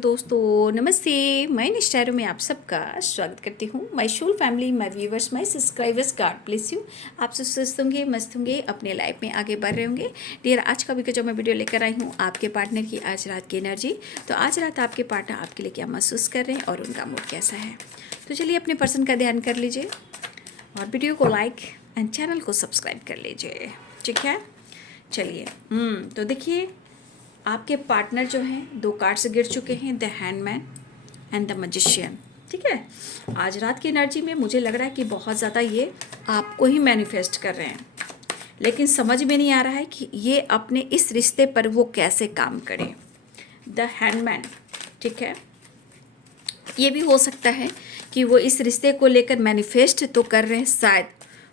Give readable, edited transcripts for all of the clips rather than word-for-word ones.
दोस्तों, नमस्ते। मैं निष्ठारू में आप सबका स्वागत करती हूँ। My Shool family, my viewers, my subscribers, God bless you. आप सब स्वस्थ होंगे, मस्त होंगे, अपने लाइफ में आगे बढ़ रहे होंगे। डियर, आज का वीडियो जो मैं वीडियो लेकर आई हूँ आपके पार्टनर की आज रात की एनर्जी। तो आज रात आपके पार्टनर आपके लिए क्या महसूस कर रहे हैं और उनका मूड कैसा है। तो चलिए अपने पर्सन का ध्यान कर लीजिए और वीडियो को लाइक एंड चैनल को सब्सक्राइब कर लीजिए, ठीक है। चलिए तो देखिए, आपके पार्टनर जो हैं 2 कार्ड्स गिर चुके हैं, the handman and the magician, ठीक है। आज रात की एनर्जी में मुझे लग रहा है कि बहुत ज़्यादा ये आपको ही मैनिफेस्ट कर रहे हैं, लेकिन समझ में नहीं आ रहा है कि ये अपने इस रिश्ते पर वो कैसे काम करें। द हैंडमैन, ठीक है। ये भी हो सकता है कि वो इस रिश्ते को लेकर मैनिफेस्ट तो कर रहे हैं, शायद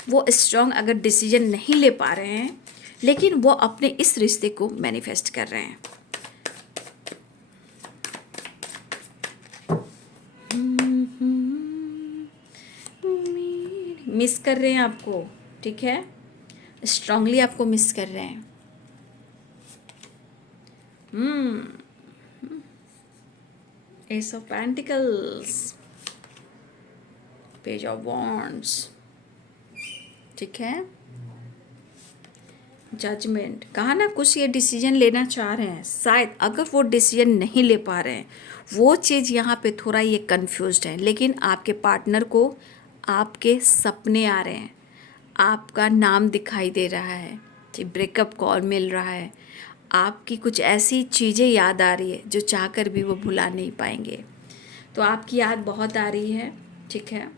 वो स्ट्रॉन्ग अगर डिसीजन नहीं ले पा रहे हैं, लेकिन वो अपने इस रिश्ते को मैनिफेस्ट कर रहे हैं। मिस कर रहे हैं आपको, ठीक है। स्ट्रांगली आपको मिस कर रहे हैं। S of pentacles, page of wands, ठीक है। जजमेंट, कहा ना, कुछ ये डिसीजन लेना चाह रहे हैं, शायद अगर वो डिसीजन नहीं ले पा रहे हैं, वो चीज़ यहाँ पे थोड़ा ये कंफ्यूज्ड है। लेकिन आपके पार्टनर को आपके सपने आ रहे हैं, आपका नाम दिखाई दे रहा है, ब्रेकअप कॉल मिल रहा है, आपकी कुछ ऐसी चीज़ें याद आ रही है जो चाहकर भी वो भुला नहीं पाएंगे। तो आपकी याद बहुत आ रही है, ठीक है।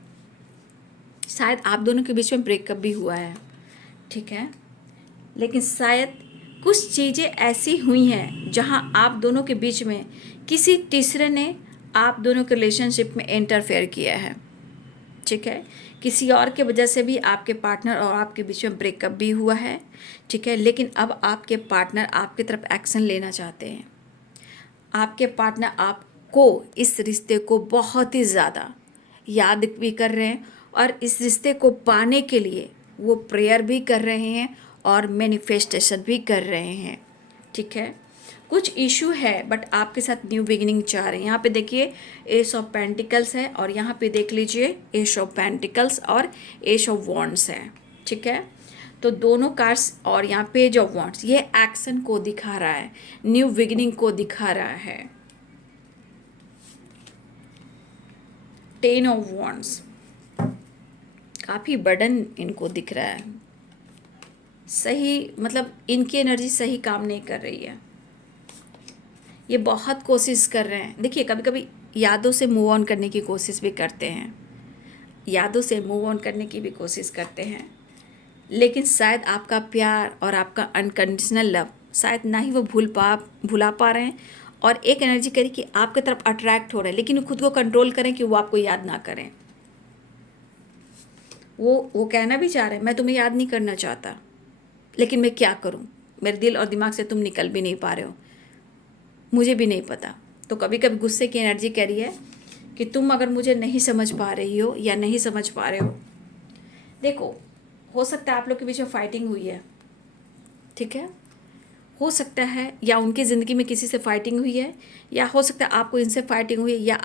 शायद आप दोनों के बीच में ब्रेकअप भी हुआ है, ठीक है। लेकिन शायद कुछ चीज़ें ऐसी हुई हैं जहां आप दोनों के बीच में किसी तीसरे ने आप दोनों के रिलेशनशिप में इंटरफेयर किया है, ठीक है। किसी और के वजह से भी आपके पार्टनर और आपके बीच में ब्रेकअप भी हुआ है, ठीक है। लेकिन अब आपके पार्टनर आपकी तरफ एक्शन लेना चाहते हैं। आपके पार्टनर आपको, इस रिश्ते को बहुत ही ज़्यादा याद भी कर रहे हैं और इस रिश्ते को पाने के लिए वो प्रेयर भी कर रहे हैं और मैनिफेस्टेशन भी कर रहे हैं, ठीक है। कुछ इशू है बट आपके साथ न्यू बिगिनिंग चाह रहे हैं। यहाँ पे देखिए एस ऑफ पेंटिकल्स है और यहाँ पे देख लीजिए एस ऑफ पेंटिकल्स और एस ऑफ वॉन्ड्स है, ठीक है। तो दोनों कार्ड्स और यहाँ पेज ऑफ वॉन्ड्स, ये एक्शन को दिखा रहा है, न्यू बिगिनिंग को दिखा रहा है। 10 ऑफ वॉन्ड्स, काफ़ी बर्डन इनको दिख रहा है। सही, मतलब इनकी एनर्जी सही काम नहीं कर रही है। ये बहुत कोशिश कर रहे हैं। देखिए, कभी कभी यादों से मूव ऑन करने की कोशिश भी करते हैं, यादों से मूव ऑन करने की भी कोशिश करते हैं, लेकिन शायद आपका प्यार और आपका अनकंडीशनल लव शायद ना ही वो भुला पा रहे हैं। और एक एनर्जी करी कि आपकी तरफ अट्रैक्ट हो रहे हैं, लेकिन खुद को कंट्रोल करें कि वो आपको याद ना करें। वो कहना भी चाह रहे हैं, मैं तुम्हें याद नहीं करना चाहता, लेकिन मैं क्या करूं, मेरे दिल और दिमाग से तुम निकल भी नहीं पा रहे हो, मुझे भी नहीं पता। तो कभी कभी गुस्से की एनर्जी कह रही है कि तुम अगर मुझे नहीं समझ पा रही हो या नहीं समझ पा रहे हो। देखो, हो सकता है आप लोग के बीच में फाइटिंग हुई है, ठीक है। हो सकता है या उनकी ज़िंदगी में किसी से फाइटिंग हुई है, या हो सकता है आपको इनसे फाइटिंग हुई है, या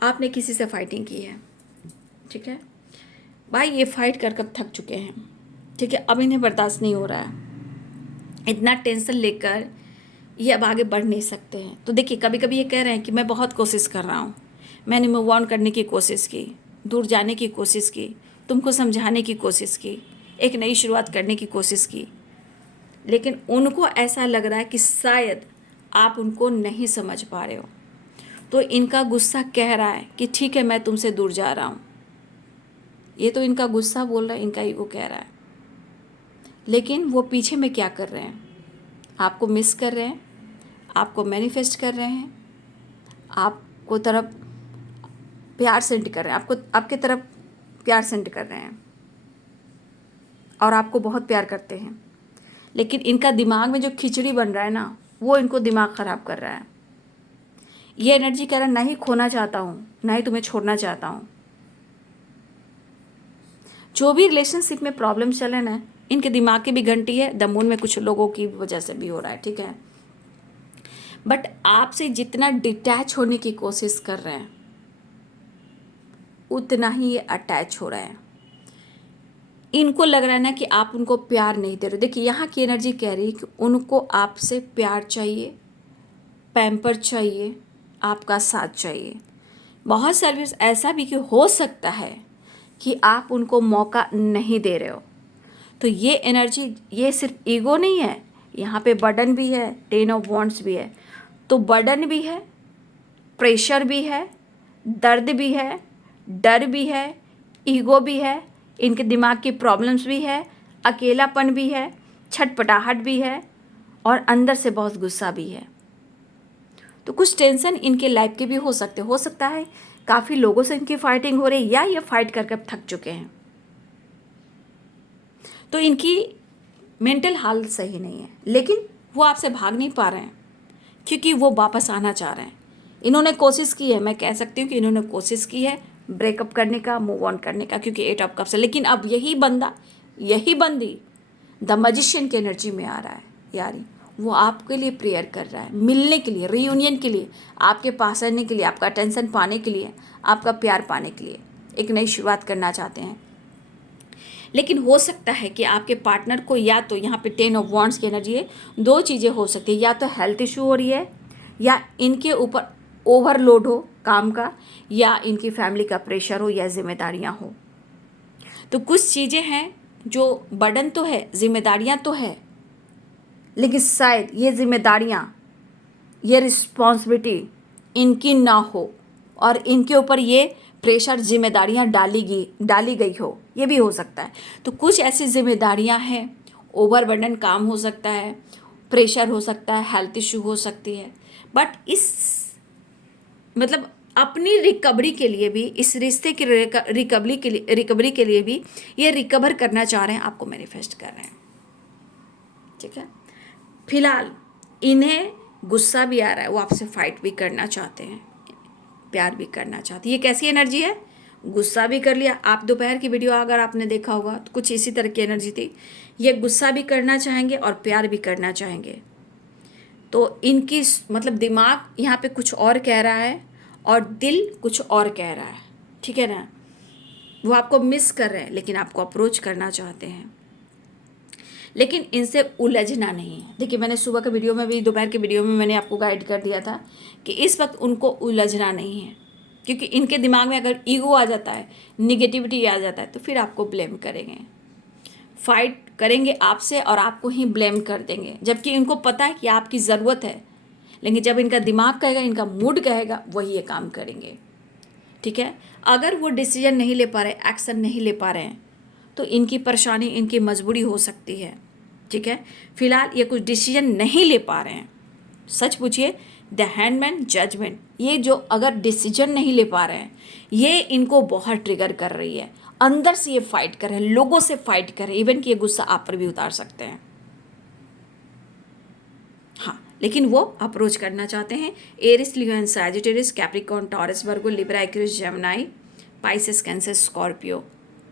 आपने किसी से फाइटिंग की है, ठीक है। भाई, ये फाइट कर कर थक चुके हैं, ठीक है। अब इन्हें बर्दाश्त नहीं हो रहा है, इतना टेंशन लेकर ये अब आगे बढ़ नहीं सकते हैं। तो देखिए, कभी कभी ये कह रहे हैं कि मैं बहुत कोशिश कर रहा हूँ, मैंने मूव ऑन करने की कोशिश की, दूर जाने की कोशिश की, तुमको समझाने की कोशिश की, एक नई शुरुआत करने की कोशिश की, लेकिन उनको ऐसा लग रहा है कि शायद आप उनको नहीं समझ पा रहे हो। तो इनका गुस्सा कह रहा है कि ठीक है, मैं तुमसे दूर जा रहा हूँ। ये तो इनका गुस्सा बोल रहा है, इनका ईगो कह रहा है। लेकिन वो पीछे में क्या कर रहे हैं, आपको मिस कर रहे हैं, आपको मैनिफेस्ट कर रहे हैं, आपको तरफ प्यार सेंड कर रहे हैं, आपके तरफ प्यार सेंड कर रहे हैं और आपको बहुत प्यार करते हैं। लेकिन इनका दिमाग में जो खिचड़ी बन रहा है ना, वो इनको दिमाग ख़राब कर रहा है। ये एनर्जी कह रहा है, ना ही खोना चाहता हूँ, ना ही तुम्हें छोड़ना चाहता हूँ। जो भी रिलेशनशिप में प्रॉब्लम चल रहे ना, इनके दिमाग की भी घंटी है, द मून में कुछ लोगों की वजह से भी हो रहा है, ठीक है। बट आपसे जितना डिटैच होने की कोशिश कर रहे हैं उतना ही ये अटैच हो रहे हैं। इनको लग रहा है ना कि आप उनको प्यार नहीं दे रहे। देखिए यहाँ की एनर्जी कह रही है कि उनको आपसे प्यार चाहिए, पैम्पर चाहिए, आपका साथ चाहिए। बहुत सर्विस ऐसा भी कि हो सकता है कि आप उनको मौका नहीं दे रहे हो। तो ये एनर्जी, ये सिर्फ ईगो नहीं है, यहाँ पे बर्डन भी है, 10 ऑफ वॉन्ड्स भी है। तो बर्डन भी है, प्रेशर भी है, दर्द भी है, डर भी है, ईगो भी है, इनके दिमाग की प्रॉब्लम्स भी है, अकेलापन भी है, छटपटाहट भी है और अंदर से बहुत गुस्सा भी है। तो कुछ टेंशन इनके लाइफ के भी हो सकता है काफ़ी लोगों से इनकी फाइटिंग हो रही है या ये फाइट करके थक चुके हैं। तो इनकी मेंटल हालत सही नहीं है, लेकिन वो आपसे भाग नहीं पा रहे हैं क्योंकि वो वापस आना चाह रहे हैं। इन्होंने कोशिश की है, मैं कह सकती हूँ कि इन्होंने कोशिश की है ब्रेकअप करने का, मूव ऑन करने का, क्योंकि 8 ऑफ कप्स है। लेकिन अब यही बंदा, यही बंदी द मैजिशियन की एनर्जी में आ रहा है यारी। वो आपके लिए प्रेयर कर रहा है, मिलने के लिए, रीयूनियन के लिए, आपके पास रहने के लिए, आपका अटेंशन पाने के लिए, आपका प्यार पाने के लिए एक नई शुरुआत करना चाहते हैं। लेकिन हो सकता है कि आपके पार्टनर को, या तो यहाँ पे 10 ऑफ वॉन्ड्स की एनर्जी है, दो चीज़ें हो सकती है, या तो हेल्थ इशू हो रही है, या इनके ऊपर ओवरलोड हो काम का, या इनकी फैमिली का प्रेशर हो, या जिम्मेदारियाँ हो। तो कुछ चीज़ें हैं जो बर्डन तो है, जिम्मेदारियाँ तो है, लेकिन शायद ये जिम्मेदारियाँ, ये रिस्पॉन्सिबिलिटी इनकी ना हो और इनके ऊपर ये प्रेशर, जिम्मेदारियाँ डाली गई हो, ये भी हो सकता है। तो कुछ ऐसी जिम्मेदारियाँ हैं, ओवरबर्डन काम हो सकता है, प्रेशर हो सकता है, हेल्थ इशू हो सकती है। बट इस मतलब अपनी रिकवरी के लिए भी, इस रिश्ते की रिकवरी के लिए भी ये रिकवर करना चाह रहे हैं, आपको मैनिफेस्ट कर रहे हैं। ठीक है, फिलहाल इन्हें गुस्सा भी आ रहा है, वो आपसे फाइट भी करना चाहते हैं, प्यार भी करना चाहते हैं। ये कैसी एनर्जी है? गुस्सा भी कर लिया। आप दोपहर की वीडियो अगर आपने देखा होगा तो कुछ इसी तरह की एनर्जी थी। ये गुस्सा भी करना चाहेंगे और प्यार भी करना चाहेंगे। तो इनकी मतलब दिमाग यहाँ पे कुछ और कह रहा है और दिल कुछ और कह रहा है। ठीक है ना? वो आपको मिस कर रहे हैं लेकिन आपको अप्रोच करना चाहते हैं, लेकिन इनसे उलझना नहीं है। देखिए, मैंने सुबह के वीडियो में भी, दोपहर के वीडियो में मैंने आपको गाइड कर दिया था कि इस वक्त उनको उलझना नहीं है, क्योंकि इनके दिमाग में अगर ईगो आ जाता है, निगेटिविटी आ जाता है, तो फिर आपको ब्लेम करेंगे, फाइट करेंगे आपसे और आपको ही ब्लेम कर देंगे, जबकि इनको पता है कि आपकी ज़रूरत है। लेकिन जब इनका दिमाग कहेगा, इनका मूड कहेगा, वही ये काम करेंगे। ठीक है, अगर वो डिसीजन नहीं ले पा रहे, एक्शन नहीं ले पा रहे हैं, तो इनकी परेशानी, इनकी मजबूरी हो सकती है। ठीक है, फिलहाल ये कुछ डिसीजन नहीं ले पा रहे हैं। सच पूछिए, द हैंडमैन, जजमेंट, ये जो अगर डिसीजन नहीं ले पा रहे हैं, ये इनको बहुत ट्रिगर कर रही है। अंदर से ये फाइट कर रहे हैं, लोगों से फाइट कर रहे हैं, इवन कि ये गुस्सा आप पर भी उतार सकते हैं। हाँ, लेकिन वो अप्रोच करना चाहते हैं। Aries, Leo and Sagittarius, Capricorn, Taurus, Virgo, Libra, Aquarius, Gemini, Pisces, Cancer, Scorpio.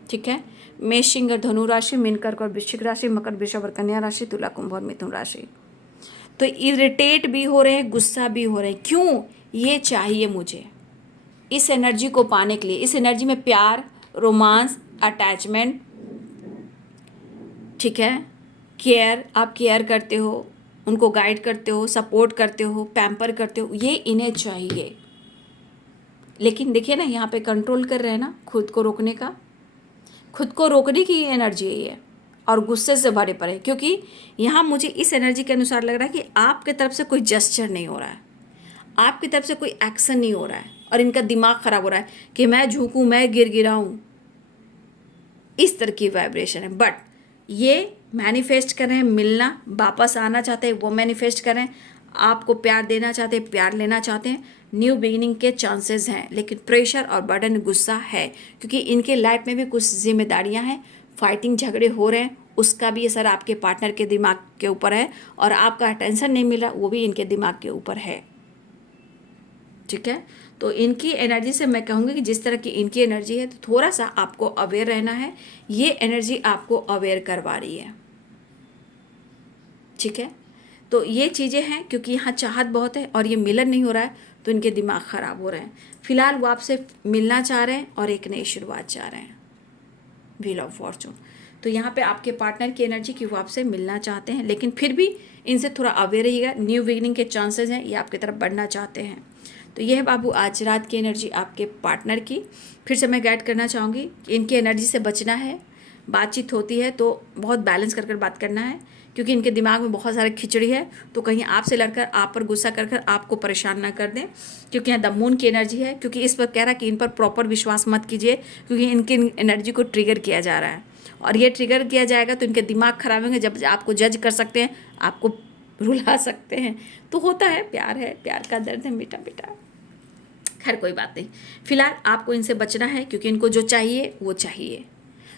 ठीक है, मेष, सिंह और धनु राशि, मीन, कर्क और वृश्चिक राशि, मकर, वृषभ और कन्या राशि, तुला, कुंभ और मिथुन राशि। तो इरिटेट भी हो रहे हैं, गुस्सा भी हो रहे हैं। क्यों? ये चाहिए मुझे इस एनर्जी को पाने के लिए। इस एनर्जी में प्यार, रोमांस, अटैचमेंट, ठीक है, केयर, आप केयर करते हो, उनको गाइड करते हो, सपोर्ट करते हो, पैम्पर करते हो, ये इन्हें चाहिए। लेकिन देखिए ना, यहाँ पे कंट्रोल कर रहे हैं ना, खुद को रोकने का, खुद को रोकने की एनर्जी है ये, और गुस्से से भरे पड़े। क्योंकि यहाँ मुझे इस एनर्जी के अनुसार लग रहा है कि आपकी तरफ से कोई जेस्चर नहीं हो रहा है, आपकी तरफ से कोई एक्शन नहीं हो रहा है, और इनका दिमाग ख़राब हो रहा है कि मैं झुकूँ, मैं गिराऊँ, इस तरह की वाइब्रेशन है। बट ये मैनिफेस्ट कर रहे हैं, मिलना, वापस आना चाहते हैं, वो मैनिफेस्ट कर रहे हैं, आपको प्यार देना चाहते हैं, प्यार लेना चाहते हैं, न्यू बिगिनिंग के चांसेस हैं। लेकिन प्रेशर और बर्डन, गुस्सा है, क्योंकि इनके लाइफ में भी कुछ जिम्मेदारियां हैं, फाइटिंग, झगड़े हो रहे हैं, उसका भी असर आपके पार्टनर के दिमाग के ऊपर है, और आपका अटेंशन नहीं मिला, वो भी इनके दिमाग के ऊपर है। ठीक है, तो इनकी एनर्जी से मैं कहूँगी कि जिस तरह की इनकी एनर्जी है, तो थोड़ा सा आपको अवेयर रहना है। ये एनर्जी आपको अवेयर करवा रही है। ठीक है, तो ये चीज़ें हैं, क्योंकि यहाँ चाहत बहुत है और ये मिलन नहीं हो रहा है, तो इनके दिमाग ख़राब हो रहे हैं। फिलहाल वो आपसे मिलना चाह रहे हैं और एक नई शुरुआत चाह रहे हैं, व्हील ऑफ फॉर्चून। तो यहाँ पे आपके पार्टनर की एनर्जी कि वो आपसे मिलना चाहते हैं, लेकिन फिर भी इनसे थोड़ा अवेयर रहिएगा, न्यू बिगिनिंग के चांसेस हैं, ये आपकी तरफ बढ़ना चाहते हैं। तो ये है बाबू आज रात की एनर्जी आपके पार्टनर की। फिर से मैं गाइड करना चाहूँगी कि इनकी एनर्जी से बचना है। बातचीत होती है तो बहुत बैलेंस कर बात करना है, क्योंकि इनके दिमाग में बहुत सारे खिचड़ी है, तो कहीं आपसे लड़कर आप पर गुस्सा कर आपको परेशान ना कर दें, क्योंकि यहाँ द मून की एनर्जी है। क्योंकि इस पर कह रहा है कि इन पर प्रॉपर विश्वास मत कीजिए, क्योंकि इनकी एनर्जी को ट्रिगर किया जा रहा है, और ये ट्रिगर किया जाएगा तो इनके दिमाग खराब होंगे। जब आपको जज कर सकते हैं, आपको रुला सकते हैं, तो होता है, प्यार है, प्यार का दर्द है मीठा मीठा। खैर कोई बात नहीं, फिलहाल आपको इनसे बचना है, क्योंकि इनको जो चाहिए वो चाहिए।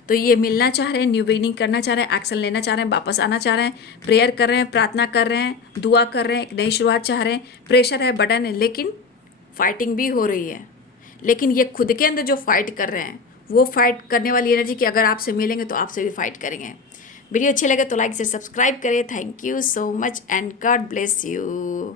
तो ये मिलना चाह रहे हैं, न्यू बिगिनिंग करना चाह रहे हैं, एक्शन लेना चाह रहे हैं, वापस आना चाह रहे हैं, प्रेयर कर रहे हैं, प्रार्थना कर रहे हैं, दुआ कर रहे हैं, एक नई शुरुआत चाह रहे हैं। प्रेशर है, बर्डन है, लेकिन फाइटिंग भी हो रही है। लेकिन ये खुद के अंदर जो फाइट कर रहे हैं, वो फाइट करने वाली एनर्जी कि अगर आपसे मिलेंगे तो आपसे भी फाइट करेंगे। वीडियो अच्छे लगे तो लाइक से सब्सक्राइब करें। Thank you so much and God bless you.